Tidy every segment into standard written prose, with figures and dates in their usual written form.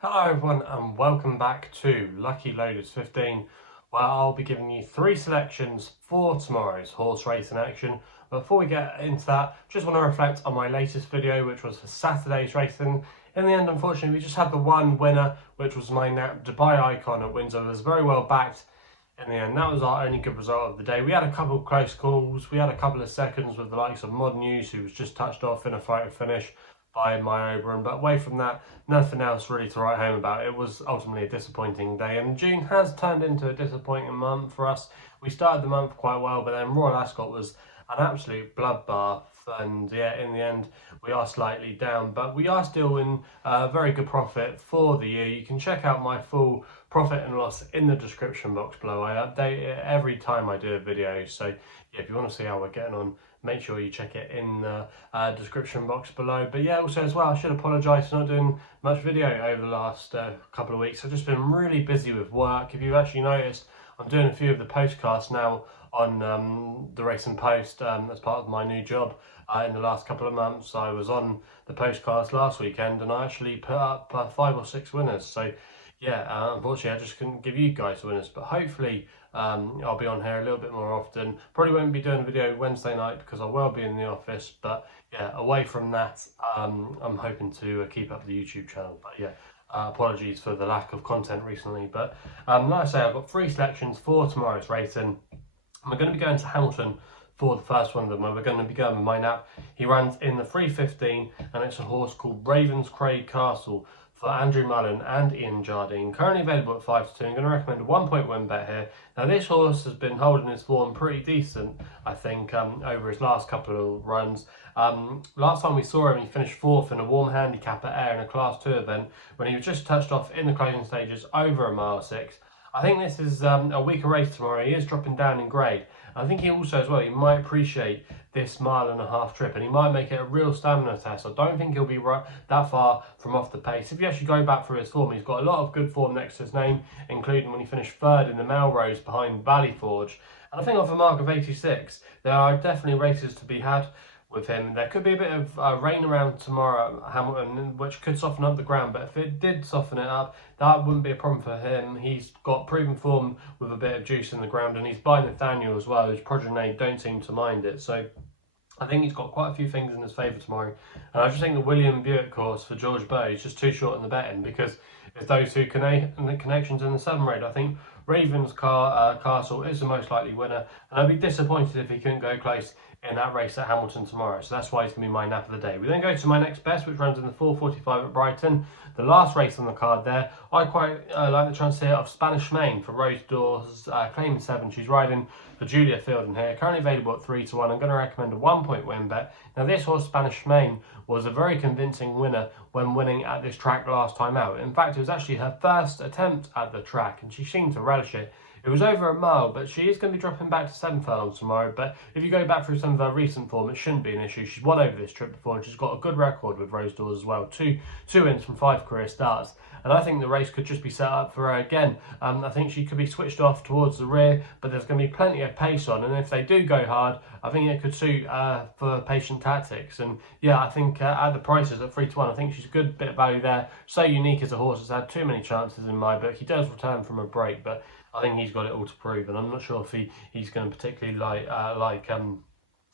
Hello everyone and welcome back to Lucky Loaders 15, where I'll be giving you 3 selections for tomorrow's horse racing action. Before we get into that, just want to reflect on my latest video, which was for Saturday's racing. In the end, unfortunately, we just had the one winner, which was my Nap Dubai Icon at Windsor. It was very well backed in the end. That was our only good result of the day. We had a couple of close calls. We had a couple of seconds with the likes of Mod News, who was just touched off in a photo finish by my Oberon, but away from that, nothing else really to write home about. It was ultimately a disappointing day, and June has turned into a disappointing month for us. We started the month quite well, but then Royal Ascot was an absolute bloodbath, and yeah, in the end, we are slightly down, but we are still in very good profit for the year. You can check out my full profit and loss in the description box below. I update it every time I do a video, so yeah, if you want to see how we're getting on, make sure you check it in the description box below. But yeah, also as well, I should apologise for not doing much video over the last couple of weeks. I've just been really busy with work. If you've actually noticed, I'm doing a few of the postcasts now on the Racing Post as part of my new job. In the last couple of months, I was on the postcast last weekend and I actually put up 5 or 6 winners. So yeah, unfortunately I just couldn't give you guys winners, but hopefully I'll be on here a little bit more often. Probably won't be doing a video Wednesday night because I will be in the office, but yeah, away from that, I'm hoping to keep up the YouTube channel. But yeah, apologies for the lack of content recently, but like I say, I've got 3 selections for tomorrow's racing. We're going to be going to Hamilton for the first one of them, where we're going to be going with my Nap. He runs in the 3:15, and it's a horse called Ravenscraig Castle for Andrew Mullen and Ian Jardine. Currently available at 5 to 2. I'm going to recommend a 1-point win bet here. Now this horse has been holding his form pretty decent, I think, over his last couple of runs. Last time we saw him, he finished 4th in a warm handicap at Ayr in a Class 2 event when he was just touched off in the closing stages over a mile 6. I think this is a weaker race tomorrow. He is dropping down in grade. I think he also, as well, he might appreciate this 1.5-mile trip, and he might make it a real stamina test. I don't think he'll be that far from off the pace. If you actually go back through his form, he's got a lot of good form next to his name, including when he finished 3rd in the Melrose behind Valley Forge. And I think off a mark of 86, there are definitely races to be had with him. There could be a bit of rain around tomorrow at Hamilton, which could soften up the ground, but if it did soften it up, that wouldn't be a problem for him. He's got proven form with a bit of juice in the ground, and he's by Nathaniel as well. His progeny don't seem to mind it, so I think he's got quite a few things in his favour tomorrow. And I just think the William Buick course for George Bow is just too short in the betting, because it's those two connections in the 7 raid. I think Castle is the most likely winner, and I'd be disappointed if he couldn't go close in that race at Hamilton tomorrow. So that's why he's going to be my Nap of the day. We then go to my next best, which runs in the 4:45 at Brighton. The last race on the card there. I quite like the chance here of Spanish Main for Rose Dawes, claiming 7. She's riding for Julia Fielding here. Currently available at 3 to 1. I'm going to recommend a 1-point win bet. Now this horse, Spanish Main, was a very convincing winner when winning at this track last time out. In fact, it was actually her first attempt at the track, and she seemed to relish it. It was over a mile, but she is going to be dropping back to 7 furlongs tomorrow. But if you go back through some of her recent form, it shouldn't be an issue. She's won over this trip before, and she's got a good record with Rose Dawes as well. Two wins from 5 career starts. And I think the race could just be set up for her again. I think she could be switched off towards the rear, but there's going to be plenty of pace on. And if they do go hard, I think it could suit for patient tactics. And yeah, I think at the prices at 3 to 1, I think she's a good bit of value there. So unique as a horse, has had too many chances in my book. He does return from a break, but I think he's got it all to prove, and I'm not sure if he's going to particularly like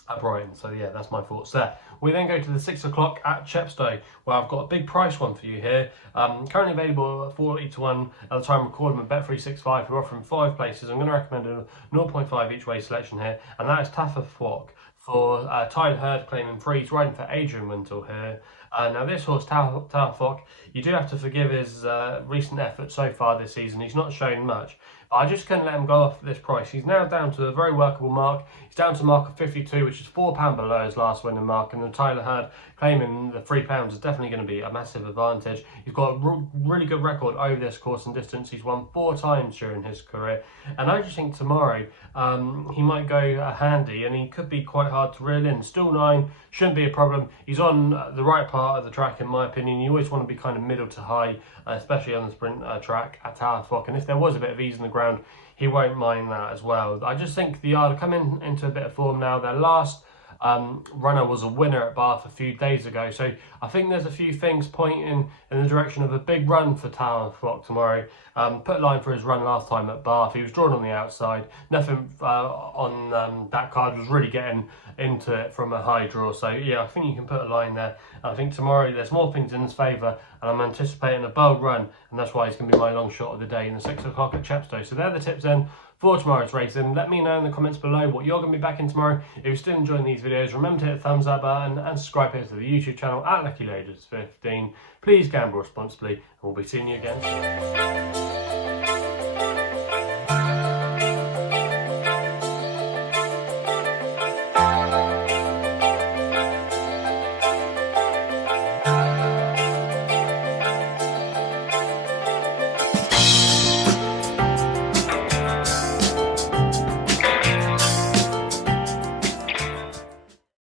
at Brighton. So yeah, that's my thoughts there. We then go to the 6 o'clock at Chepstow, where I've got a big price one for you here. Currently available at 40 to 1 at the time of recording with Bet365, who are offering 5 places. I'm going to recommend a 0.5 each way selection here, and that is Tawaafoq for Tyler Hurd claiming 3. He's riding for Adrian Wintle here. Now this horse, Tawaafoq, you do have to forgive his recent effort so far this season. He's not shown much. I just couldn't let him go off this price. He's now down to a very workable mark. He's down to a mark of 52, which is £4 below his last winning mark. And then Tyler Hurd claiming the £3 is definitely going to be a massive advantage. He's got a really good record over this course and distance. He's won 4 times during his career. And I just think tomorrow he might go handy, and he could be quite hard to reel in. Still 9, shouldn't be a problem. He's on the right part of the track, in my opinion. You always want to be kind of middle to high, especially on the sprint track at Tawaafoq. And if there was a bit of ease in the ground, he won't mind that as well. I just think the Yard are coming into a bit of form now. Their last runner was a winner at Bath a few days ago. So I think there's a few things pointing in the direction of a big run for Tawaafoq tomorrow. Put a line for his run last time at Bath. He was drawn on the outside. Nothing on that card was really getting into it from a high draw. So yeah, I think you can put a line there. I think tomorrow there's more things in his favour, and I'm anticipating a bold run, and that's why he's going to be my long shot of the day in the 6 o'clock at Chepstow. So they're the tips then for tomorrow's racing. Let me know in the comments below what you're going to be backing tomorrow. If you're still enjoying these videos, remember to hit the thumbs up button and subscribe here to the YouTube channel at Lucky Loaders 15. Please gamble responsibly, and we'll be seeing you again soon.